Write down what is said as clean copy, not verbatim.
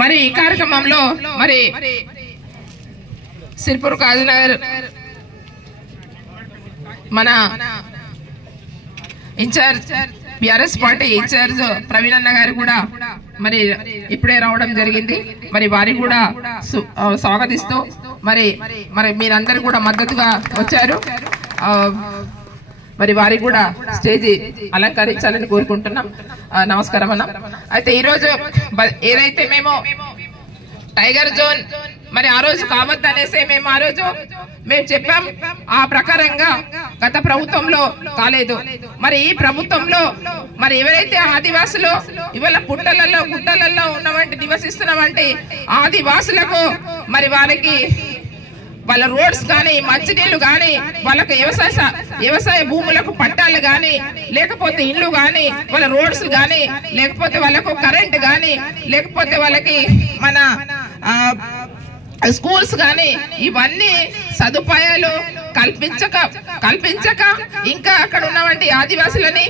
మరి ఈ కార్యక్రమంలో మరి సిర్పూర్ కాజీనగర్ మన incharge BRS party incharge Praveen అన్న గారు కూడా మరి ఇప్పుడే రావడం జరిగింది. మరి వారికి కూడా స్వాగతిస్తూ మరి మీరందరూ కూడా మద్దతుగా వచ్చారు. మరి వారికి కూడా స్టేజి అలంకరించాలని కోరుకుంటున్నాం. నమస్కారం అన్న. అయితే ఈరోజు ఏదైతే మేము టైగర్ జోన్ మరి ఆ రోజు కావద్దు అనేసి మేము ఆ రోజు చెప్పాం. ఆ ప్రకారంగా గత ప్రభుత్వంలో కాలేదు. మరి ఈ ప్రభుత్వంలో మరి ఎవరైతే ఆదివాసులు ఇవాళ పుట్టలలో గుట్టలలో ఉన్నవంటి నివసిస్తున్నవంటి ఆదివాసులకు మరి వాళ్ళ రోడ్స్ కానీ మంచినీళ్లు కానీ వాళ్ళకు వ్యవసాయ భూములకు పట్టాలు కానీ లేకపోతే ఇల్లు కానీ వాళ్ళ రోడ్స్ కానీ లేకపోతే వాళ్ళకు కరెంట్ కానీ లేకపోతే వాళ్ళకి మన స్కూల్స్ కానీ ఇవన్నీ సదుపాయాలు కల్పించక ఇంకా అక్కడ ఉన్నవంటి ఆదివాసులని